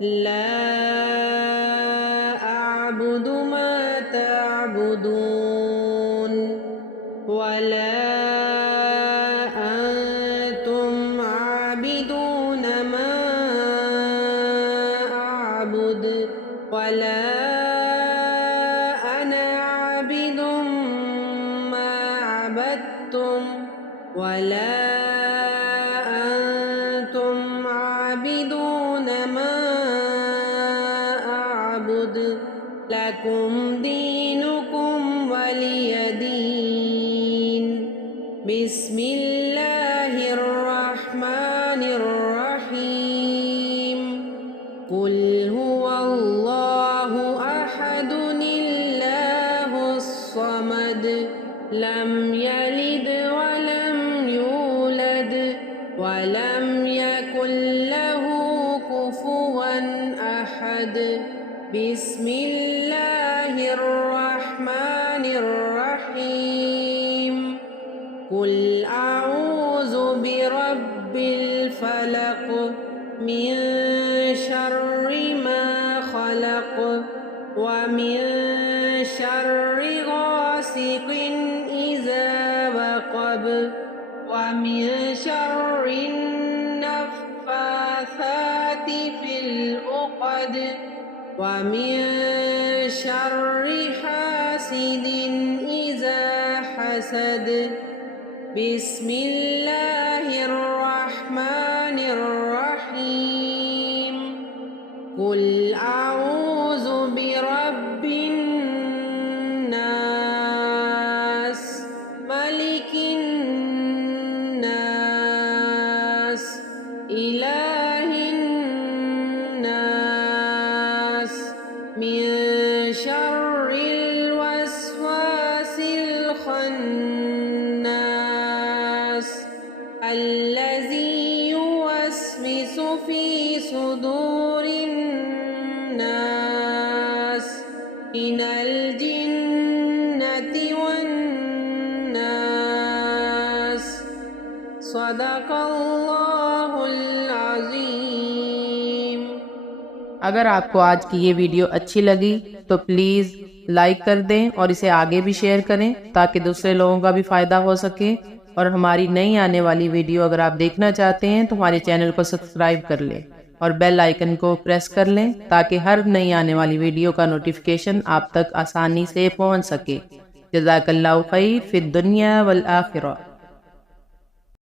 لا أعبد ما تعبدون ولا أنتم عابدون ما أعبد ولا أنا عابد ما عبدتم ولا أنتم عابدون ما أعبد لكم دينكم ولي دين بسم الله الرحمن الرحيم قل هو الله أحد الله الصمد لم يلد ولم يولد ولم يكن له كفوا أحد بسم الله الرحمن الرحيم قل أعوذ برب الفلق من شر ما خلق ومن شر غاسق إذا وقب ومن شر النفاثات في العقد ومن شر حاسد إذا حسد بسم الله الرحمن الرحيم قل أعوذ برب الناس ملك الناس إله الناس من شر الوسواس الخناس الذي يوسوس في صدور الناس من الجنة والناس صدق الله العظيم। अगर आपको आज की ये वीडियो अच्छी लगी तो प्लीज़ लाइक कर दें और इसे आगे भी शेयर करें ताकि दूसरे लोगों का भी फ़ायदा हो सके। और हमारी नई आने वाली वीडियो अगर आप देखना चाहते हैं तो हमारे चैनल को सब्सक्राइब कर लें और बेल आइकन को प्रेस कर लें ताकि हर नई आने वाली वीडियो का नोटिफिकेशन आप तक आसानी से पहुंच सके। जज़ाकल्लाहु खैर फिद दुनिया वल आखिरह।